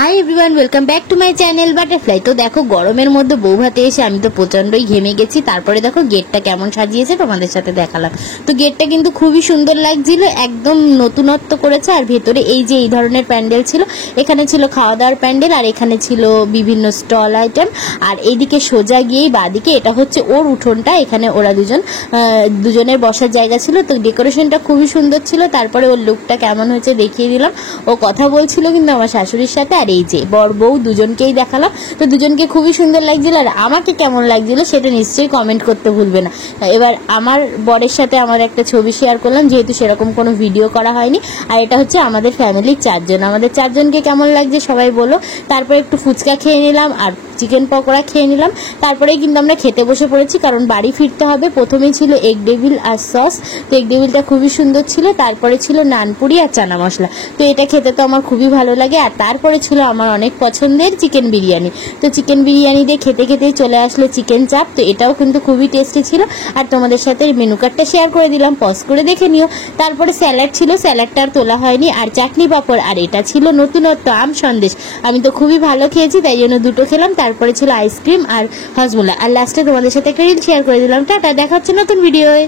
Hi everyone, welcome back to my channel butterfly. তো দেখো গরমের মধ্যে বউ ভাতে এসে আমি তো প্রচন্ডই ঘেমে গেছি। তারপরে দেখো গেটটা কেমন সাজিয়েছে তোমাদের সাথে দেখালাম। তো গেটটা কিন্তু খুবই সুন্দর লাগছিল, একদম নতুনত্ব করেছে। আর ভেতরে এই যে এই ধরনের প্যান্ডেল ছিল, এখানে ছিল খাওয়া দাওয়ার প্যান্ডেল, আর এখানে ছিল বিভিন্ন স্টল আইটেম। আর এইদিকে সোজা গিয়েই বাদিকে এটা হচ্ছে ওর উঠোনটা, এখানে ওরা দুজনের বসার জায়গা ছিল। তো ডেকোরেশনটা খুবই সুন্দর ছিল। তারপরে ওর লুকটা কেমন হয়েছে দেখিয়ে দিলাম। ও কথা বলছিল কিন্তু আমার শাশুড়ির সাথে, আর এই যে বর বউ দুজনকেই দেখালাম। তো দুজনকে খুবই সুন্দর লাগছিল। আর আমাকে কেমন লাগছিল সেটা নিশ্চয়ই কমেন্ট করতে ভুলবে না। এবার আমার বরের সাথে আমার একটা ছবি শেয়ার করলাম, যেহেতু সেরকম কোনো ভিডিও করা হয়নি। আর এটা হচ্ছে আমাদের ফ্যামিলির 4 জন। আমাদের 4 জনকে কেমন লাগছে সবাই বলো। তারপরে একটু ফুচকা খেয়ে নিলাম আর চিকেন পকোড়া খেয়ে নিলাম। তারপরেই কিন্তু আমরা খেতে বসে পড়েছি, কারণ বাড়ি ফিরতে হবে। প্রথমেই ছিল এগ ডেভিল আর সস। তো এগ ডেভিলটা খুবই সুন্দর ছিল। তারপরে ছিল নানপুরি আর চানা মশলা। তো এটা খেতে তো আমার খুবই ভালো লাগে। আর তারপরে ছিল আমার অনেক পছন্দের চিকেন বিরিয়ানি। তো চিকেন বিরিয়ানি দিয়ে খেতে খেতেই চলে আসলো চিকেন চাপ। তো এটাও কিন্তু খুবই টেস্টি ছিল। আর তোমাদের সাথে মেনু কার্ডটা শেয়ার করে দিলাম, পজ করে দেখে নিও। তারপরে স্যালাড ছিল, স্যালাডটা আর তোলা হয়নি। আর চাটনি পাঁপড়, আর এটা ছিল নতুনত্ব আম সন্দেশ। আমি তো খুবই ভালো খেয়েছি, তাই জন্য দুটো খেলাম। তারপরে ছিল আইসক্রিম আর হজমোলা। আর লাস্টে তোমাদের সাথে একটা রিল শেয়ার করে দিলাম। টাটা, দেখা হচ্ছে নতুন ভিডিওয়।